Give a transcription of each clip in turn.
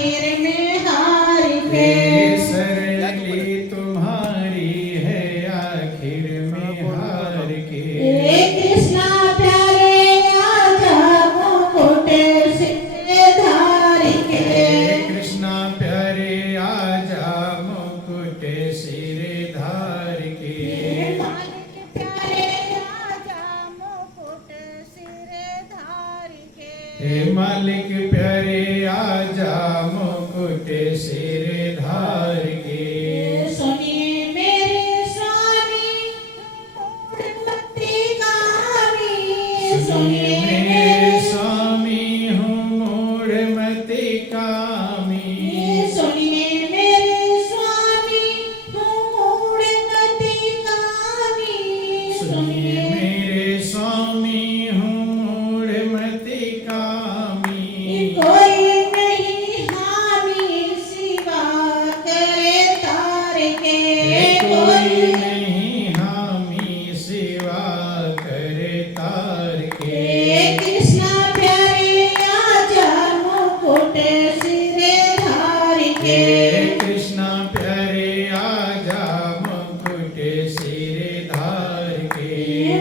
आखिर में हार के। सरली तुम्हारी है आखिर में हार के। कृष्णा प्यारे आजा मुकुट सिर धार के। कृष्णा प्यारे आजा मुकुट सिर धार के। मालिक प्यारे आजा मुकुट सिर धार के। हे मालिक प्यारे आजा मुकुट सिर धार के। सुनिए मेरे स्वामी मूढ़मति कामी। सुनिए मेरे स्वामी हूँ मूढ़मति कामी। सुनिए मेरे स्वामी हूँ मूढ़मति कामी। सुनिए मेरे स्वामी हूँ मूढ़मति कामी। कोई नहीं हामी सिवा करे तार के। कोई नहीं हामी सिवा करे तार के। कृष्णा प्यारे आजा मुकुट सिर धार के। कृष्णा प्यारे आजा मुकुट सिर धार के।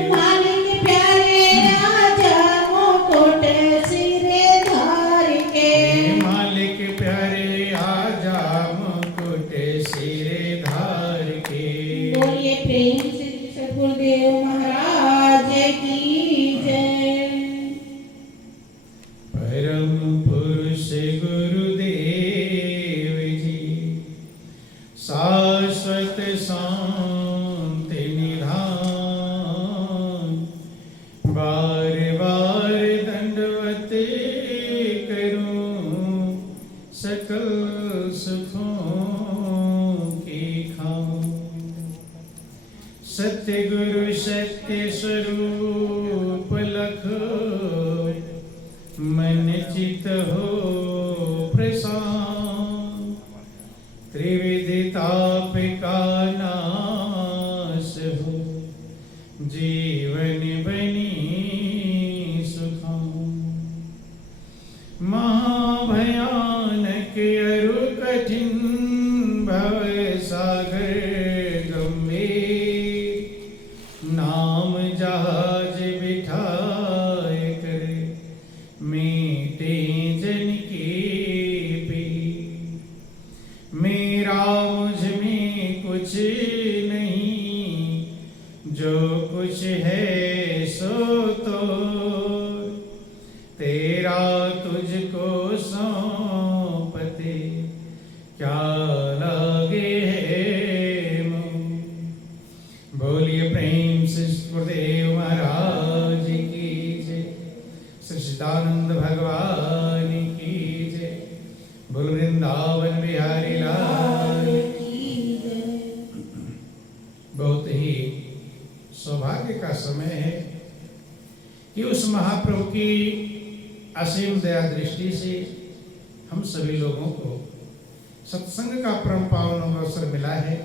मालिक प्यारे आजा मुकुट सिर धार के। मालिक प्यारे आजा मुकुट सिर धार के। बोलिए प्रेम से सद्गुरुदेव महाराज की जय। परम पुरुष गुरुदेव जी शाश्वत शांति निधान। बार बार दंडवत करूं सकल सुखों की खाऊं। सत्य गुरु सत्य स्वरूप लखो मन चित हो प्रशांत। त्रिविधि ताप का नाश हो जीवन बनी सुखां। महाभयानक अरु कठिन भव सागर गंभीर। नाम जहाज बिठाए कर मीटे जन की पीर। मेरा मुझ में कुछ नहीं जो कुछ है सो तो तेरा तुझको सौंपते क्या लागे है मोह। बोलिए प्रेम से गुरुदेव महाराज की जय। सच्चिदानंद भगवान की जय। बोल वृंदावन बिहारी लाल। बहुत ही सौभाग्य का समय है कि उस महाप्रभु की असीम दया दृष्टि से हम सभी लोगों को सत्संग का परम पावन अवसर मिला है।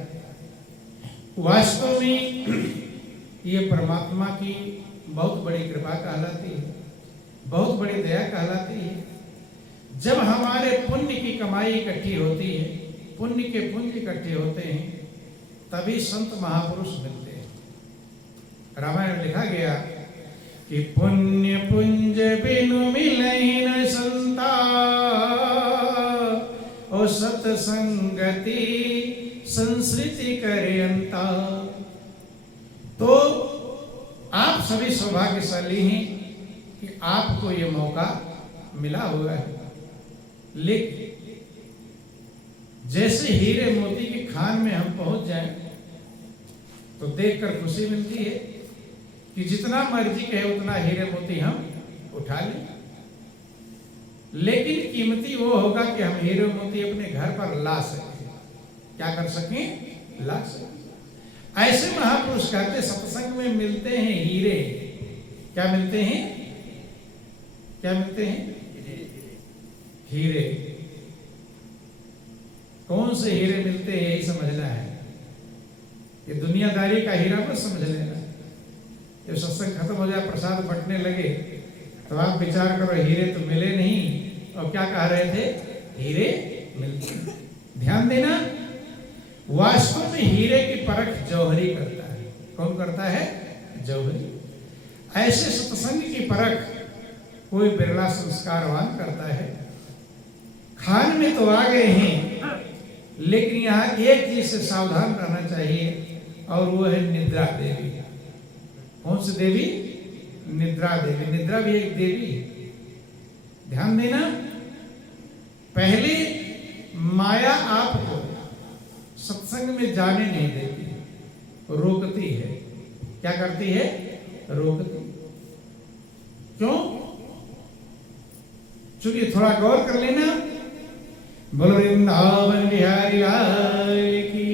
वास्तव में ये परमात्मा की बहुत बड़ी कृपा कहलाती है, बहुत बड़ी दया कहलाती है। जब हमारे पुण्य की कमाई इकट्ठी होती है, पुण्य के पुंज इकट्ठे होते हैं, तभी संत महापुरुष मिलते हैं। रामायण में लिखा गया कि पुण्य पुंज बिनु मिलई न संता। ओ सत्संगति संस्कृति करे अंता। तो आप सभी सौभाग्यशाली हैं कि आपको ये मौका मिला हुआ है। लेकिन जैसे हीरे मोती की खान में हम पहुंच जाएं तो देखकर खुशी मिलती है कि जितना मर्जी कहे उतना हीरे मोती हम उठा लें। लेकिन कीमती वो होगा कि हम हीरे मोती अपने घर पर ला सकें। क्या कर सकें? ला सकें। ऐसे महापुरुष कहते सत्संग में मिलते हैं हीरे। क्या मिलते हैं? क्या मिलते हैं? हीरे। कौन से हीरे मिलते हैं यही समझना है। ये दुनियादारी का हीरा मत समझ लेना। जब सत्संग खत्म हो जाए, प्रसाद बंटने लगे, तो आप विचार करो हीरे तो मिले नहीं और क्या कह रहे थे? हीरे मिलते हैं। ध्यान देना, वास्तव में हीरे की परख जौहरी करता है। कौन करता है? जौहरी। ऐसे सत्संग की परख कोई बिरला संस्कारवान करता है। खान में तो आ गए हैं, लेकिन यहाँ एक चीज से सावधान रहना चाहिए, और वो है निद्रा देवी। कौन सी देवी? निद्रा देवी। निद्रा भी एक देवी है। ध्यान देना, पहले माया आपको सत्संग में जाने नहीं देती, रोकती है। क्या करती है? रोकती। क्यों? चूंकि थोड़ा गौर कर लेना, बोलो वृंदावन बिहारी लाल की।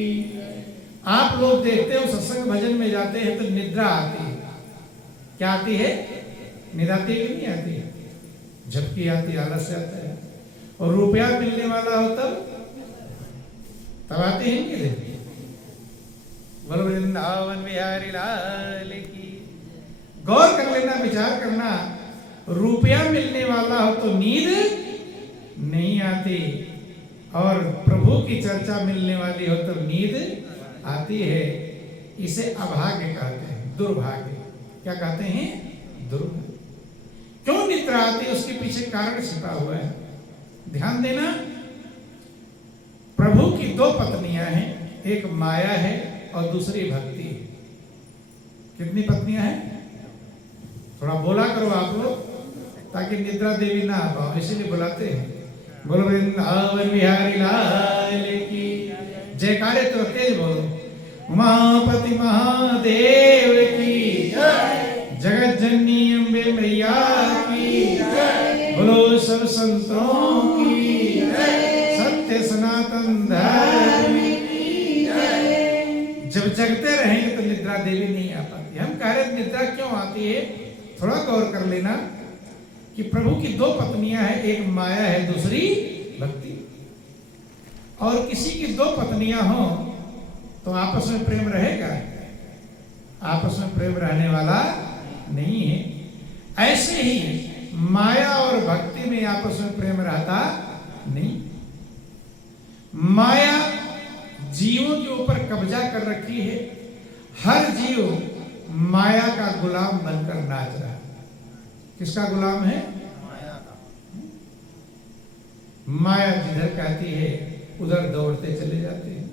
आप लोग देखते हो सत्संग भजन में जाते हैं तो निद्रा आती है। क्या आती है? निद्रा आती है कि नहीं आती है? झपकी आती है, आलस्य आता है। और रुपया मिलने वाला हो तब आते हैं कि नहीं? बोलो वृंदावन बिहारी लाल की। गौर कर लेना, विचार करना, रुपया मिलने वाला हो तो नींद नहीं आती, और प्रभु की चर्चा मिलने वाली हो तो नींद आती है। इसे अभाग्य कहते हैं, दुर्भाग्य। क्या कहते हैं? दुर्भाग्य। क्यों निद्रा आती है? उसके पीछे कारण छिपा हुआ है। ध्यान देना, प्रभु की दो पत्नियां हैं, एक माया है और दूसरी भक्ति है। कितनी पत्नियां हैं? थोड़ा बोला करो आप लोग, ताकि निद्रा देवी ना आ पाओ, इसीलिए बुलाते हैं। बोलो वृंदावन बिहारी लाल की। जयकारे तो तेज बोलो। उमापति महादेव की जगत जननी अम्बे मैया की। बोलो सब संतों की सत्य सनातन धर्म की। जब जगते रहेंगे तो निद्रा देवी नहीं आ पाती। हम कह रहे निद्रा क्यों आती है? थोड़ा गौर कर लेना कि प्रभु की दो पत्नियां हैं, एक माया है, दूसरी भक्ति। और किसी की दो पत्नियां हो तो आपस में प्रेम रहेगा? आपस में प्रेम रहने वाला नहीं है। ऐसे ही माया और भक्ति में आपस में प्रेम रहता नहीं। माया जीवों के ऊपर कब्जा कर रखी है। हर जीव माया का गुलाम बनकर नाच रहा है। किसका गुलाम है? माया का। माया जिधर कहती है उधर दौड़ते चले जाते हैं।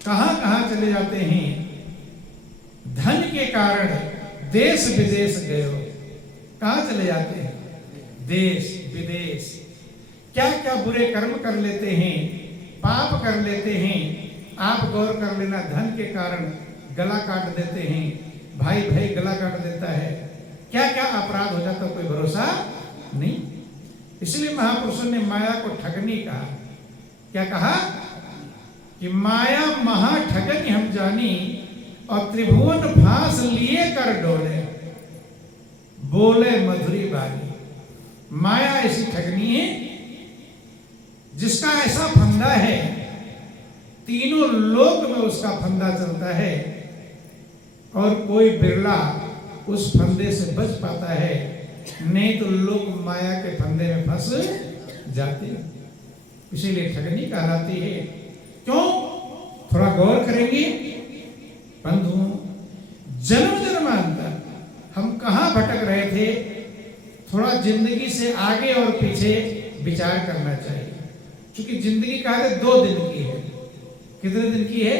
कहां कहां चले जाते हैं? धन के कारण देश विदेश गए हो। कहां चले जाते हैं? देश विदेश। क्या क्या बुरे कर्म कर लेते हैं, पाप कर लेते हैं। आप गौर कर लेना, धन के कारण गला काट देते हैं, भाई भाई गला काट देता है। क्या क्या अपराध हो जाता, कोई भरोसा नहीं। इसलिए महापुरुषों ने माया को ठगनी कहा। क्या कहा? कि माया महाठगनी हम जानी, और त्रिभुवन फांस लिए कर डोले, बोले मधुरी बानी। माया ऐसी ठगनी है जिसका ऐसा फंदा है, तीनों लोक में उसका फंदा चलता है, और कोई बिरला उस फंदे से बच पाता है। नहीं तो लोग माया के फंदे में फंस जाते हैं। इसीलिए ठगनी कहलाती है। क्यों? थोड़ा गौर करेंगे बंधु, जन्म जन्मांतर हम कहां भटक रहे थे, थोड़ा जिंदगी से आगे और पीछे विचार करना चाहिए। क्योंकि जिंदगी कहा है 2 दिन की है। कितने दिन की है?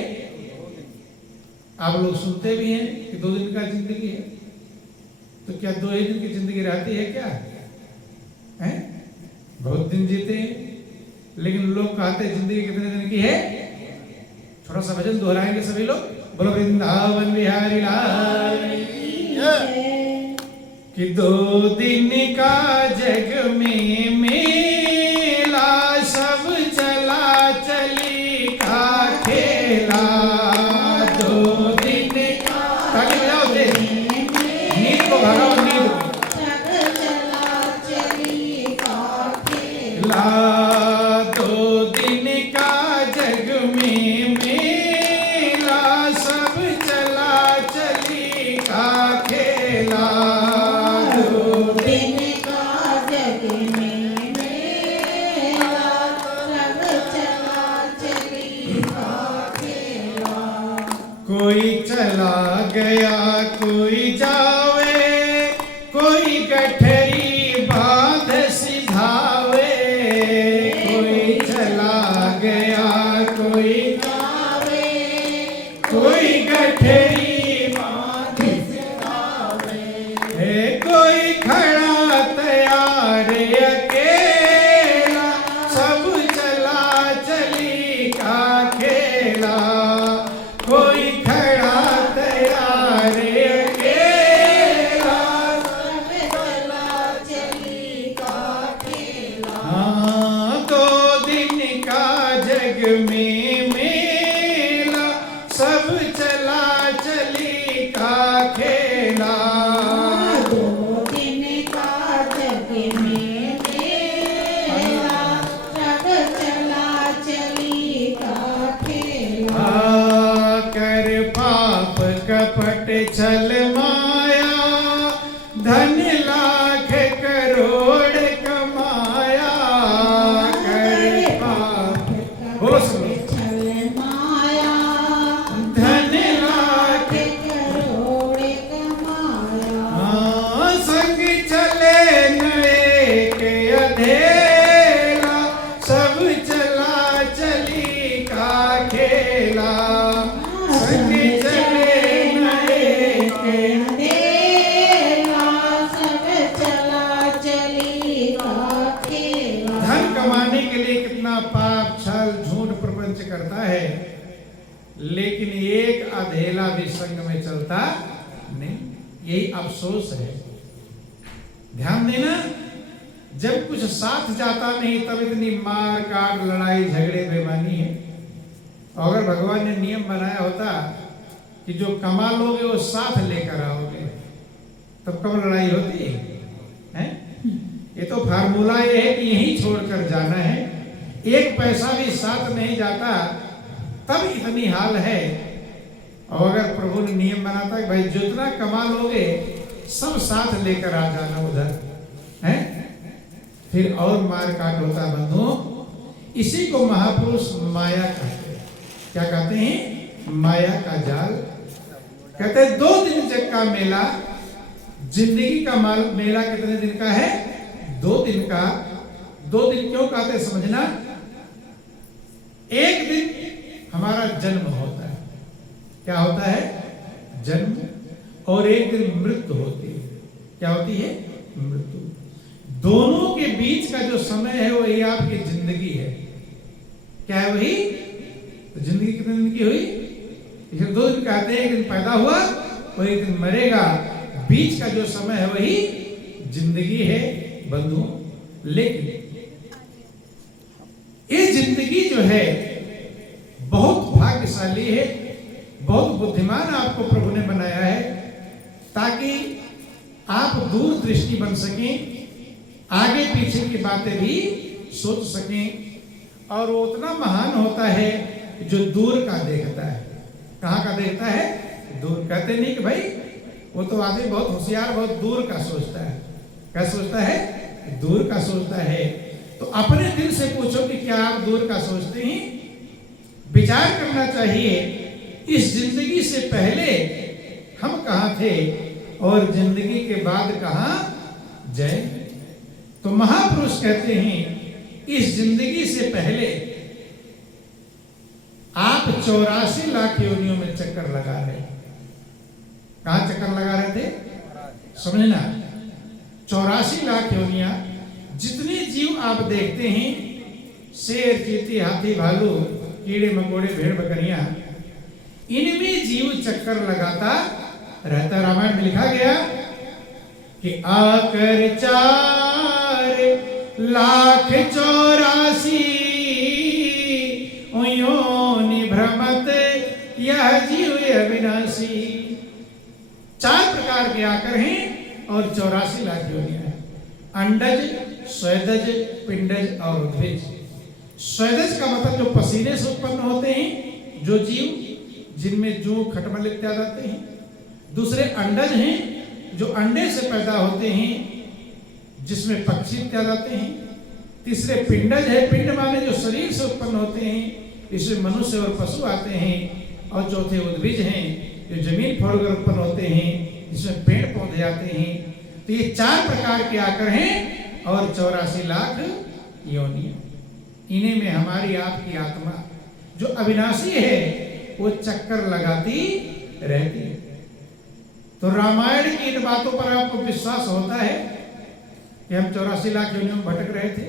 आप लोग सुनते भी हैं कि 2 दिन का जिंदगी है, तो क्या 2 ही दिन की जिंदगी रहती है क्या? है? बहुत दिन जीते हैं, लेकिन लोग कहते हैं जिंदगी कितने दिन की है? थोड़ा सा भजन दोहराएंगे सभी लोग। बोलो वृंदावन बिहारी लाल कि 2 दिन का जग में मेला, सब चला चली का खेला। 2 दिन का ताली बजाओ दे, नींद को भगाओ, नींद चला चली का खेला। 2 दिन का जग में मेला, सब चला चली का खेला। 2 दिन का जग में मेला, चला गया कोई जावे, कोई गठरी बांध सिधावे। कोई चला गया कोई जावे, कोई गठरी बांध सिधावे। है कोई खड़ा तैयार अकेला, सब चला चली का खेला। कोई खड़ा तैयार अकेला, सब चला चली का खेला। हाँ 2 दिन का जग में मेला, सब चला चली का खेला। 2 दिन का जग में मेला, सब चला चली का खेला। कर पाप कपट छल माया, धन लाख करोड़ कमाया। कर पाप होश में छल माया, धन लाख करोड़ कमाया। हाँ, संग चले नए के अधेला, सब चला चली का खेला। संग चले नए के अंधेरा, सब चला चली का खेला। धन कमाने के लिए कितना पाप छल झूठ प्रपंच करता है, लेकिन एक अधेला भी संग में चलता नहीं। यही अफसोस है। ध्यान देना, जब कुछ साथ जाता नहीं तब इतनी मार काट लड़ाई झगड़े बेईमानी है। अगर भगवान ने नियम बनाया होता कि जो कमा लोगे वो साथ लेकर आओगे, तब कब लड़ाई होती है? ये तो फार्मूला ये है कि यही छोड़कर जाना है। एक पैसा भी साथ नहीं जाता तब इतनी हाल है। और अगर प्रभु ने नियम बनाता कि भाई जितना कमा लोगे सब साथ लेकर आ जाना उधर, है फिर और मार काट होता बंधुओं। इसी को महापुरुष माया कहते हैं। क्या कहते हैं? माया का जाल। कहते हैं 2 दिन जग का मेला, जिंदगी का मेला कितने दिन का है? 2 दिन का। 2 दिन क्यों कहते समझना। एक दिन हमारा जन्म होता है। क्या होता है? जन्म। और एक दिन मृत्यु होती है। क्या होती है? मृत्यु। दोनों के बीच का जो समय है वही आपकी जिंदगी है। क्या है वही? तो जिंदगी कितने दिन की हुई? इसलिए 2 दिन कहते हैं, एक दिन पैदा हुआ और एक दिन मरेगा। बीच का जो समय है वही जिंदगी है बंधुओं। लेकिन ये जिंदगी जो है बहुत भाग्यशाली है, बहुत बुद्धिमान आपको प्रभु ने बनाया है, ताकि आप दूर दृष्टि बन सकें, आगे पीछे की बातें भी सोच सकें। और वो उतना महान होता है जो दूर का देखता है। कहाँ का देखता है? दूर। कहते नहीं कि भाई वो तो आदमी बहुत होशियार, बहुत दूर का सोचता है। क्या सोचता है? दूर का सोचता है। तो अपने दिल से पूछो कि क्या आप दूर का सोचते हैं? विचार करना चाहिए, इस जिंदगी से पहले हम कहाँ थे और जिंदगी के बाद कहाँ जाएंगे। तो महापुरुष कहते हैं इस जिंदगी से पहले आप 84 लाख योनियों में चक्कर लगा रहे। कहाँ चक्कर लगा रहे थे? समझना, 84 लाख योनियां। जितने जीव आप देखते हैं, शेर, चींटी, हाथी, भालू, कीड़े मकोड़े, भेड़ बकरियां, इनमें जीव चक्कर लगाता रहता। रामायण में लिखा गया कि आकर 4 लाख 84 योनि भ्रमत यह जीव अविनाशी। 4 प्रकार के आकर हैं और 84 लाख योनियां हैं। अंडज, स्वेदज, पिंडज और उद्भिज। स्वेदज का मतलब जो पसीने से उत्पन्न होते हैं, जो जीव जिनमें जो खटमल इत्यादि आते हैं। दूसरे अंडज हैं जो अंडे से पैदा होते हैं, जिसमें पक्षी इत्यादि आते हैं। तीसरे पिंडज है, पिंड माने जो शरीर से उत्पन्न होते हैं, इसमें मनुष्य और पशु आते हैं। और चौथे उद्भिज हैं जो जमीन फोड़कर उत्पन्न होते हैं, जिसमें पेड़ पौधे आते हैं, तो ये 4 प्रकार के आकर हैं और 84 लाख योनियां। इन्हीं में हमारी आपकी आत्मा जो अविनाशी है वो चक्कर लगाती रहती है। तो रामायण की इन बातों पर आपको विश्वास होता है कि हम 84 लाख योनियों में भटक रहे थे?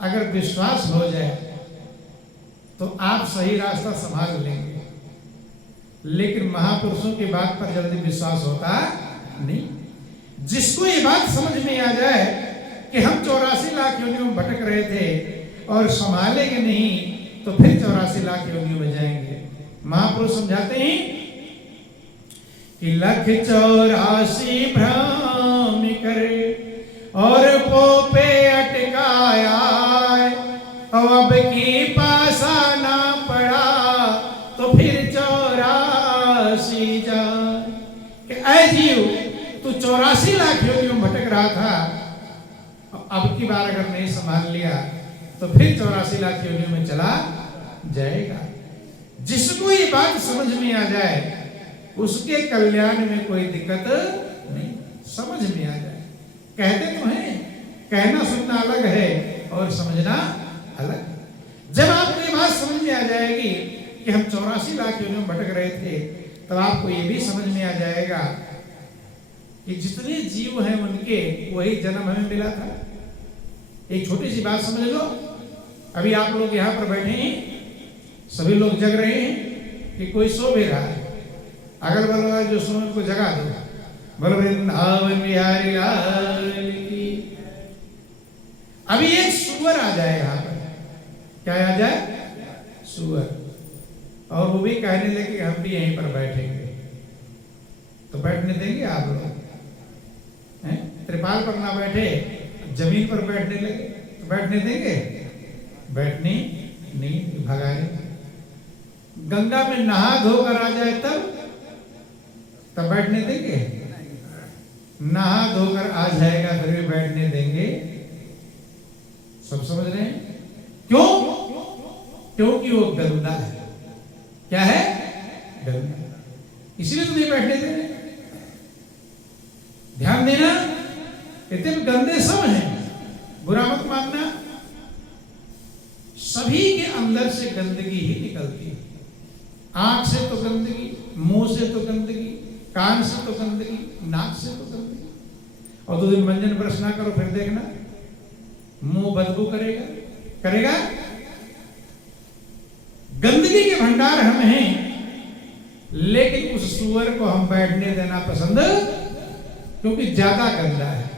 अगर विश्वास हो जाए तो आप सही रास्ता संभाल लेंगे, लेकिन महापुरुषों की बात पर जल्दी विश्वास होता नहीं। जिसको ये बात समझ में आ जाए कि हम 84 लाख योनियों में भटक रहे थे और संभालेंगे नहीं, तो फिर 84 लाख योनियों में जाएंगे। महापुरुष समझाते हैं कि 184 भ्रम करे और पोपे अटकाया, अब की पासा ना पड़ा तो फिर 84 जाए। कि ऐ जीव, तू 84 लाख योनियों में भटक रहा था, अब की बार अगर नहीं संभाल लिया तो फिर 84 लाख योनियों में चला जाएगा। जिसको ये बात समझ में आ जाए उसके कल्याण में कोई दिक्कत नहीं, समझ में आ जाए। कहते तो हैं, कहना सुनना अलग है और समझना अलग। जब आपको ये बात समझ में आ जाएगी कि हम 84 लाख योनियों में भटक रहे थे, तब आपको ये भी समझ में आ जाएगा कि जितने जीव हैं उनके वही जन्म हमें मिला था। एक छोटी सी बात समझ लो, अभी आप लोग यहाँ पर बैठे हैं, सभी लोग जग रहे हैं कि कोई सो भी रहा है। अगल बगल वाले जो सो उनको जगा दो, बोलो वृंदावन बिहारी लाल की। अभी एक सुअर आ जाए यहाँ पर, क्या आ जाए? सुअर, और वो भी कहने लगे हम भी यहीं पर बैठेंगे, तो बैठने देंगे आप लोग? त्रिपाल पर ना बैठे, जमीन पर बैठने लगे तो बैठने देंगे? बैठने नहीं, भगाए। गंगा में नहा धोकर आ जाए तब बैठने देंगे? नहा धोकर आ जाएगा फिर भी बैठने देंगे? सब समझ रहे हैं? क्यों? क्योंकि वो गंदा है। क्या है? गंदा, इसलिए तो नहीं बैठने दे रहे। ध्यान देना, इतने गंदे सब हैं, बुरा मत मानना। सभी के अंदर से गंदगी ही निकलती है। आंख से तो गंदगी, मुंह से तो गंदगी, कान से तो गंदगी, नाक से तो गंदगी। और 2 दिन मंजन ब्रश ना करो, फिर देखना मुंह बदबू करेगा, करेगा। गंदगी के भंडार हम हैं, लेकिन उस सुअर को हम बैठने देना पसंद, क्योंकि ज्यादा गंदा है।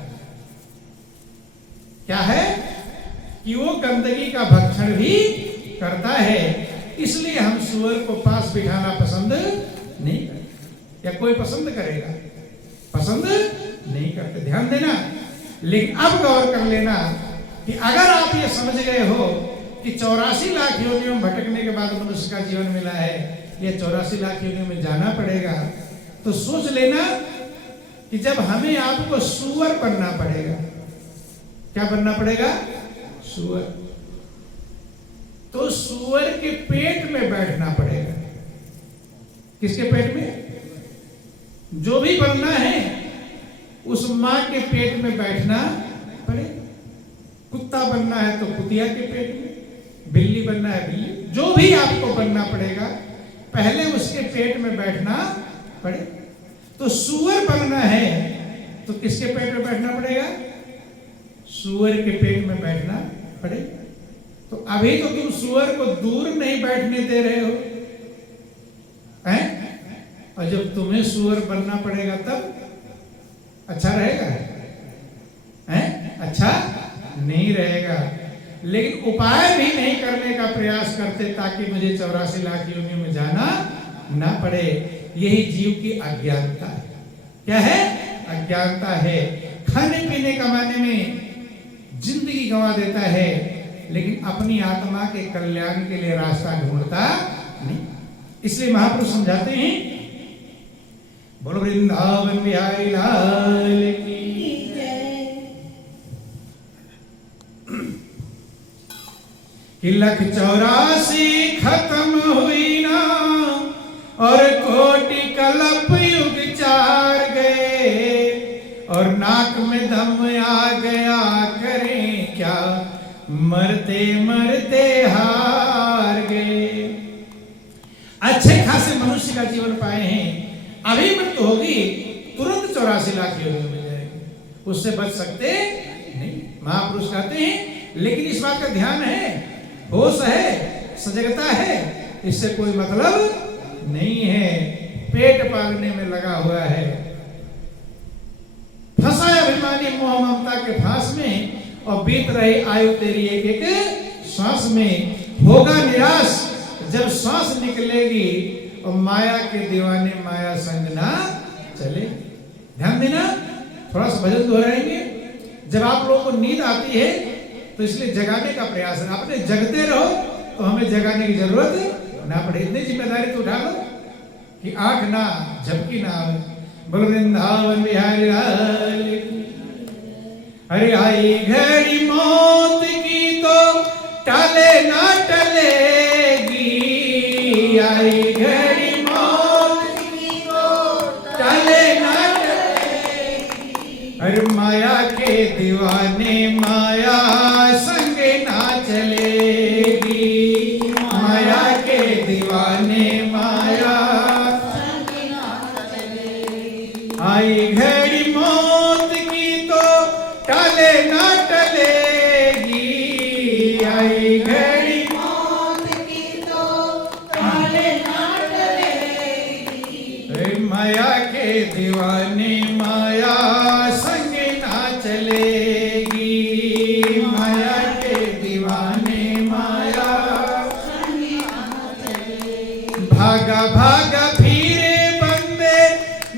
क्या है कि वो गंदगी का भक्षण भी करता है, इसलिए हम सुअर को पास बिठाना पसंद नहीं करते। या कोई पसंद करेगा? पसंद नहीं करते। ध्यान देना। लेकिन अब गौर कर लेना कि अगर आप ये समझ गए हो कि 84 लाख योनियों में भटकने के बाद मनुष्य का जीवन मिला है, ये 84 लाख योनियों में जाना पड़ेगा, तो सोच लेना कि जब हमें आपको सुअर बनना पड़ेगा। क्या बनना पड़ेगा? सुअर। तो सुअर के पेट में बैठना पड़ेगा। किसके पेट में? जो भी बनना है उस मां के पेट में बैठना पड़ेगा। कुत्ता बनना है तो कुतिया के पेट में, बिल्ली बनना है बिल्ली, जो भी आपको बनना पड़ेगा पहले उसके पेट में बैठना पड़ेगा। तो सुअर बनना है तो किसके पेट में बैठना पड़ेगा? सुअर के पेट में बैठना पड़ेगा। तो अभी तो तुम सुअर को दूर नहीं बैठने दे रहे हो, हैं? और जब तुम्हें सुअर बनना पड़ेगा तब अच्छा रहेगा? हैं? अच्छा नहीं रहेगा। लेकिन उपाय भी नहीं करने का प्रयास करते ताकि मुझे 84 लाख योनियों में जाना ना पड़े। यही जीव की अज्ञानता है। क्या है? अज्ञानता है। खाने पीने कमाने में जिंदगी गंवा देता है, लेकिन अपनी आत्मा के कल्याण के लिए रास्ता ढूंढता नहीं। इसलिए महापुरुष समझाते हैं, बोलो वृंदावन बिहारी लाल की कि 184 खत्म हुई ना और कोटि कलप युग 4 गए और नाक में दम आ गया, करें क्या मरते मरते हार गए। अच्छे खासे मनुष्य का जीवन पाए हैं, अभी मृत्यु होगी तुरंत 84 लाख योनियों में जाएगी, उससे बच सकते नहीं। महापुरुष कहते हैं लेकिन इस बात का ध्यान है, होश है, सजगता है, इससे कोई मतलब नहीं है, पेट पालने में लगा हुआ है। फंसा अभिमानी मोह ममता के फांस में और बीत रही आयु तेरी एक एक श्वास में। होगा निराश जब श्वास निकलेगी और माया के दीवाने माया संग ना चले। ध्यान देना, थोड़ा सा भजन दोहराएंगे। जब आप लोगों को नींद आती है तो इसलिए जगाने का प्रयास है, अपने जगते रहो तो हमें जगाने की जरूरत ना पड़े। इतनी जिम्मेदारी तो उठा लो कि आंख ना झपकी ना आवे। बोलो वृंदावन बिहारी लाल की। अरे आई घड़ी मौत की तो टले ना टलेगी, आई घड़ी मौत की तो टले ना टलेगी। अरे माया के दीवाने माया संग ना चलेगी, माया के दीवाने माया संग ना चलेगी। आई घड़ी मौत की तो टले ना टलेगी, आई घड़ी मौत की तो टले ना टलेगी। माया के दीवाने माया संग ना चलेगी, माया के दीवाने माया संग ना चलेगी। भागा भागा फिरे बंदे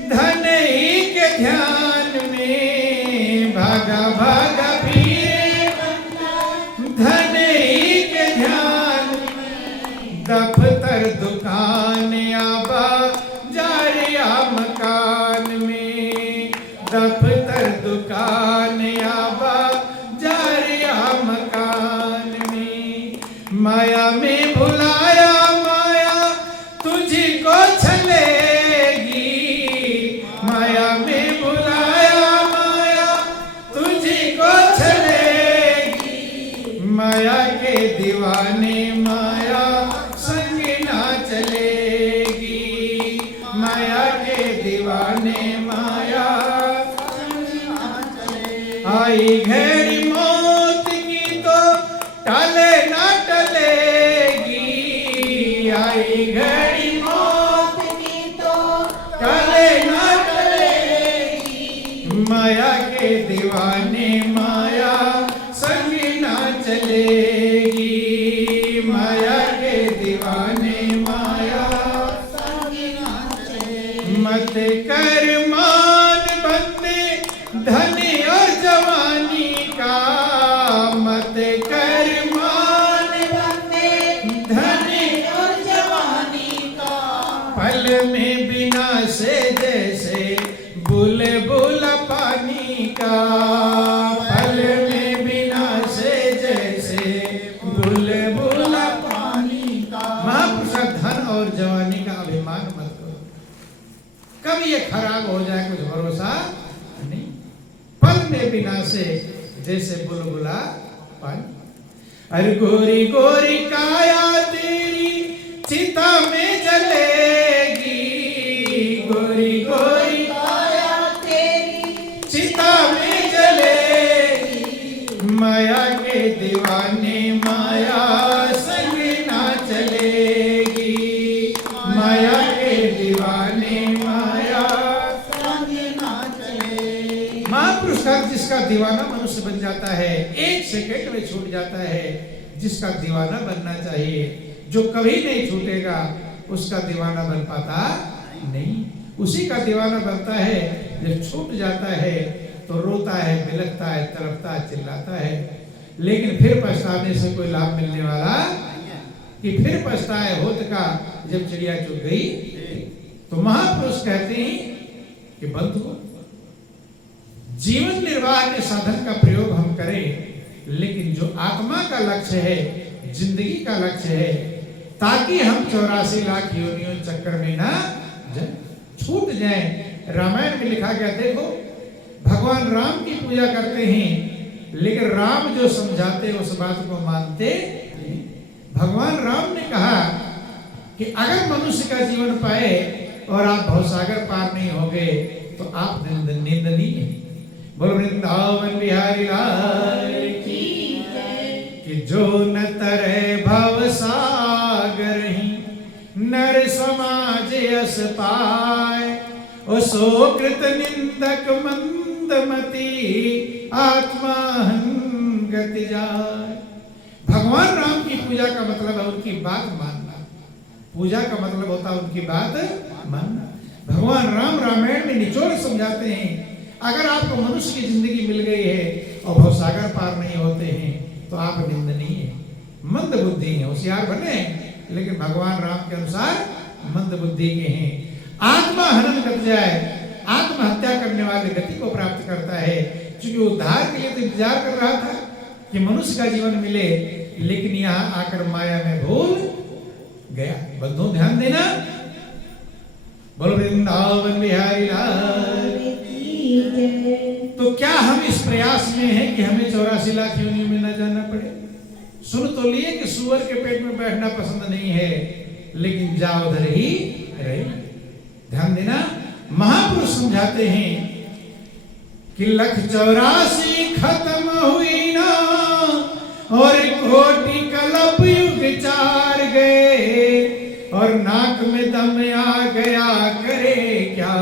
धन ही के ध्यान में, भागा भागा फिरे धन ही के ध्यान में। दफ्तर दुकान आबा जारिया मकान में, दफ्तर दुकान आबा जारिया मकान में। माया में भुलाया माया तुझको छलेगी, माया में भुलाया माया तुझको छलेगी। माया के दीवाने माया संग ना चलेगी, माया के दीवाने माया संग ना चलेगी। आई घड़ी मौत की तो टले ना टलेगी, आई घड़ी मौत की तो टले ना टलेगी। माया के दीवाने माया संग ना चलेगी, माया के दीवाने माया संग ना चलेगी। मत कर मान बंदे धन और जवानी का, मत कर मान बंदे धन और जवानी का। पल में बिना से जैसे बुलबुल पानी का, पल में बिना से जैसे बुलबुल पानी का। महापुरुष धन और जवानी का अभिमान मत करो, कभी ये खराब हो जाए कुछ भरोसा नहीं। पल में बिना से जैसे बुलबुला पानी। अरे गोरी गोरी काया तेरी चिता में जलेगी, गोरी गोरी काया तेरी चिता में जलेगी। माया के दीवाने माया संग ना चलेगी, माया के दीवाने माया संग ना चलेगी। महापुरुष का जिसका दीवाना मनुष्य बन जाता है, एक सेकंड में छूट जाता है। जिसका दीवाना बनना चाहिए, जो कभी नहीं छूटेगा, उसका दीवाना बन पाता नहीं। उसी का दीवाना बनता है जब छूट जाता है तो रोता है, बिलखता है, तड़पता है, चिल्लाता है। लेकिन फिर पछताने से कोई लाभ मिलने वाला कि फिर पछताए होत का जब चिड़िया चुग गई। तो महापुरुष कहते हैं कि बंधु, जीवन निर्वाह के साधन का प्रयोग हम करें, लेकिन जो आत्मा का लक्ष्य है, जिंदगी का लक्ष्य है, ताकि हम 84 लाख योनियों चक्कर में ना जाए। छूट जाए। रामायण में लिखा गया, देखो भगवान राम की पूजा करते हैं लेकिन राम जो समझाते उस बात को मानते नहीं। भगवान राम ने कहा कि अगर मनुष्य का जीवन पाए और आप भवसागर पार नहीं होंगे तो आप निंदनीय हैं। बोलो वृंदावन बिहारी लाल की कि जो न तरे भवसागर ही नर समाज यस पाए, ओ सो कृत निंदक मंदमती आत्मा गति जाए। भगवान राम की पूजा का मतलब है उनकी बात मानना। पूजा का मतलब होता है उनकी बात मानना। भगवान राम रामायण में निचोड़ समझाते हैं, अगर आपको मनुष्य की जिंदगी मिल गई है और भवसागर पार नहीं होते हैं तो आप निंदनीय हैं, मंद बुद्धि हैं। होशियार बने लेकिन भगवान राम के अनुसार मंद बुद्धि के हैं। आत्मा हनन कर जाए, आत्महत्या करने वाली गति को प्राप्त करता है। क्योंकि उद्धार के लिए तो इंतजार कर रहा था कि मनुष्य का जीवन मिले, लेकिन यहाँ आकर माया में भूल गया। बंधु ध्यान देना, बोलो वृंदावन बिहारी लाल। तो क्या हम इस प्रयास में हैं कि हमें 84 लाख योनियों में न जाना पड़े? सुन तो लिए कि सुअर के पेट में बैठना पसंद नहीं है, लेकिन जाओ उधर ही रहे। ध्यान देना, महापुरुष समझाते हैं कि 184 खत्म हुई ना और कोटि कल्प युग चार गए, और नाक में दम आ गया करे क्या,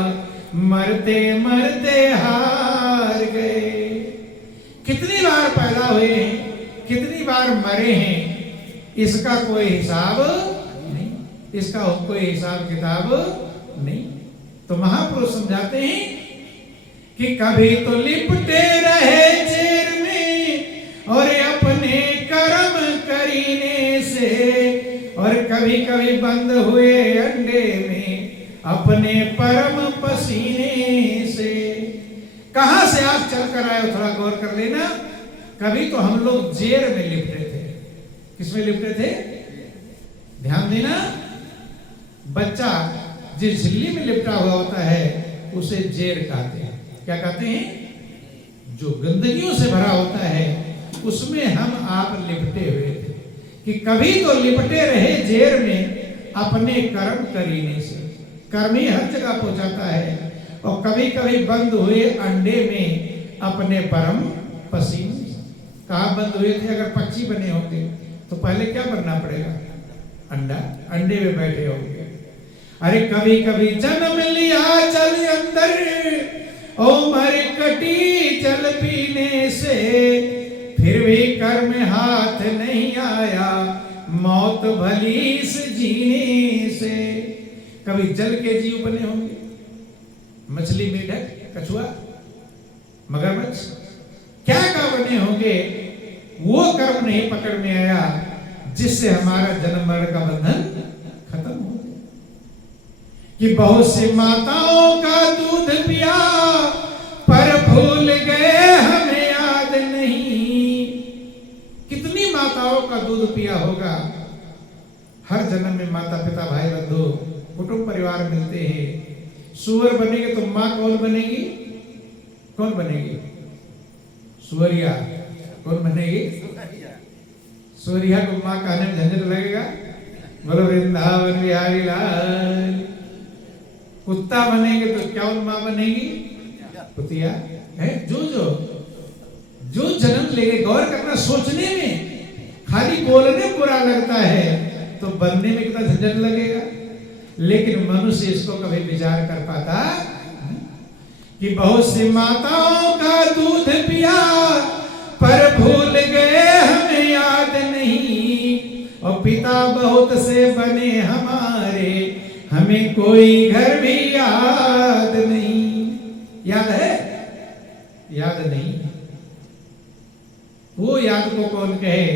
मरते मरते हार गए। कितनी बार पैदा हुए हैं, कितनी बार मरे हैं, इसका कोई हिसाब नहीं, इसका कोई हिसाब किताब नहीं। तो महापुरुष समझाते हैं कि कभी तो लिपटे रहे जेर में और अपने कर्म करीने से, और कभी कभी बंद हुए अंडे में अपने परम पसीने से। कहां से आप चल कर आए हो थोड़ा गौर कर लेना। कभी तो हम लोग जेर में लिपटे थे। किसमें लिपटे थे? ध्यान देना, बच्चा जिस झिल्ली में लिपटा हुआ होता है उसे जेर कहते हैं। क्या कहते हैं? जो गंदगियों से भरा होता है उसमें हम आप लिपटे हुए थे। कि कभी तो लिपटे रहे जेर में अपने कर्म करीने से। कर्म ही हर जगह पहुंचाता है। और कभी कभी बंद हुए अंडे में अपने परम पसीने। कहाँ बंद हुए थे? अगर पक्षी बने होंगे तो पहले क्या बनना पड़ेगा? अंडा। अंडे में बैठे होंगे। अरे कभी कभी जन्म लिया चल अंदर, ओ मर कटी जल पीने से, फिर भी कर्म हाथ नहीं आया, मौत भली इस जीने से। कभी जल के जीव बने होंगे, मछली, मेढक, कछुआ, मगरमच्छ, क्या क्या बने होंगे, वो कर्म नहीं पकड़ में आया जिससे हमारा जन्म मरण का बंधन खत्म हो गया। कि बहुत सी माताओं का दूध पिया पर भूल गए हमें याद नहीं। कितनी माताओं का दूध पिया होगा। हर जन्म में माता पिता भाई बंधु कुटुंब परिवार मिलते हैं। सुअर बनेंगे तो माँ कौन बनेगी? कौन बनेगी? सुअरिया। कौन बनेगी? सुअरिया को माँ कहने में झंझट लगेगा। बोलो वृंदावन बिहारी लाल। कुत्ता बनेंगे तो क्या माँ बनेगी? कुतिया है। जो जन्म लेंगे, गौर करना, सोचने में खाली बोलने बुरा लगता है तो बनने में कितना झंझट लगेगा। लेकिन मनुष्य इसको कभी विचार कर पाता कि बहुत सी माताओं का दूध पिया पर भूल गए हमें याद नहीं, और पिता बहुत से बने हमारे, हमें कोई घर भी याद नहीं। याद है? याद नहीं। वो याद को कौन कहे?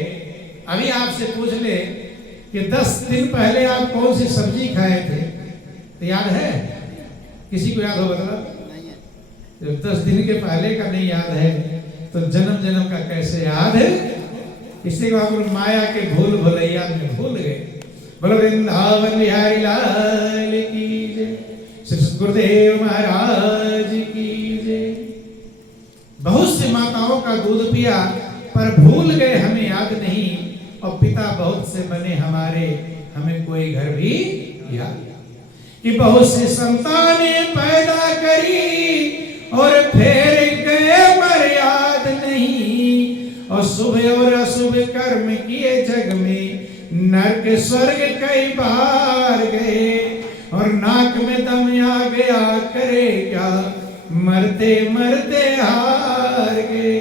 अभी आपसे पूछ ले कि 10 दिन पहले आप कौन सी सब्जी खाए थे, तो याद है? किसी को याद हो? मतलब 10 दिन के पहले का नहीं याद है तो जन्म जन्म का कैसे याद है? इसलिए आप माया के भूल भुलैया में भूल गए। बोलो वृंदावन बिहारी लाल की जय। गुरुदेव महाराज की जय। बहुत सी माताओं का दूध पिया पर भूल गए हमें याद नहीं, और पिता बहुत से बने हमारे हमें कोई घर भी याद। कि बहुत सी संतानें पैदा करी और फिर गए मर याद नहीं, और शुभ और अशुभ कर्म किए जग में नरक स्वर्ग कई बार गए, और नाक में दम आ गया करे क्या, मरते मरते हार गए।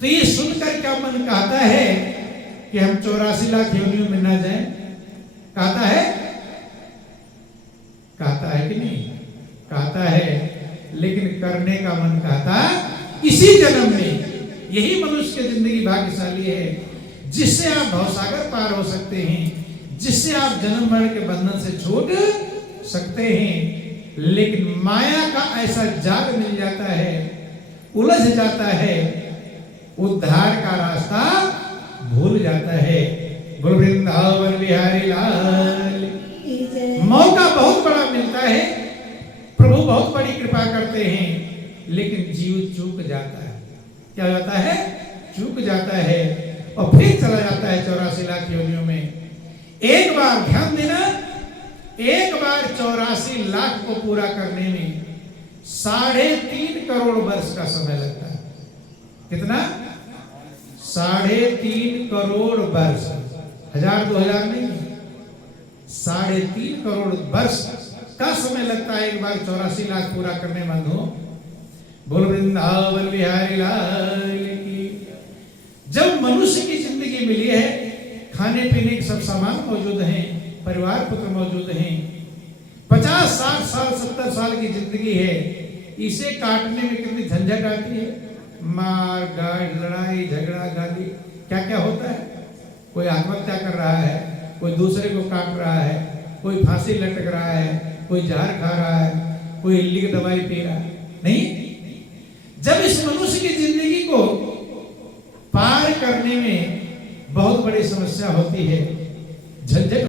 तो ये सुनकर क्या मन कहता है कि हम 84 लाख योनियों में ना जाएं? कहता है? कहता है कि नहीं? कहता है, लेकिन करने का मन कहता इसी जन्म में। यही मनुष्य की जिंदगी भाग्यशाली है जिससे आप भवसागर पार हो सकते हैं, जिससे आप जन्म मरण के बंधन से छूट सकते हैं। लेकिन माया का ऐसा जाल मिल जाता है, उलझ जाता है, उद्धार का रास्ता भूल जाता है। बोल वृंदावन बिहारी लाल। मौका बहुत बड़ा मिलता है, प्रभु बहुत बड़ी कृपा करते हैं, लेकिन जीव चूक जाता है। क्या जाता है? चूक जाता है, और फिर चला जाता है 84 लाख योनियों में। एक बार ध्यान देना, एक बार 84 लाख को पूरा करने में 3.5 करोड़ वर्ष का समय लगता है। कितना? 3.5 करोड़ वर्ष, 1000 2000 नहीं, 3.5 करोड़ वर्ष का समय लगता है एक बार 84 लाख पूरा करने में। बोल वृंदावन बिहारी लाल की। जब मनुष्य की जिंदगी मिली है, खाने पीने के सब सामान मौजूद हैं, परिवार पुत्र मौजूद हैं, 50 60 साल 70 साल की जिंदगी है, इसे काटने में कितनी झंझट आती है। मार गाड़, लड़ाई झगड़ा गाली, क्या क्या होता है। कोई आत्महत्या कर रहा है, कोई दूसरे को काट रहा है, कोई फांसी लटक रहा है, कोई जहर खा रहा है, कोई इल्ली की दवाई पी रहा है। नहीं, जब इस मनुष्य की जिंदगी को पार करने में बहुत बड़ी समस्या होती है, झंझट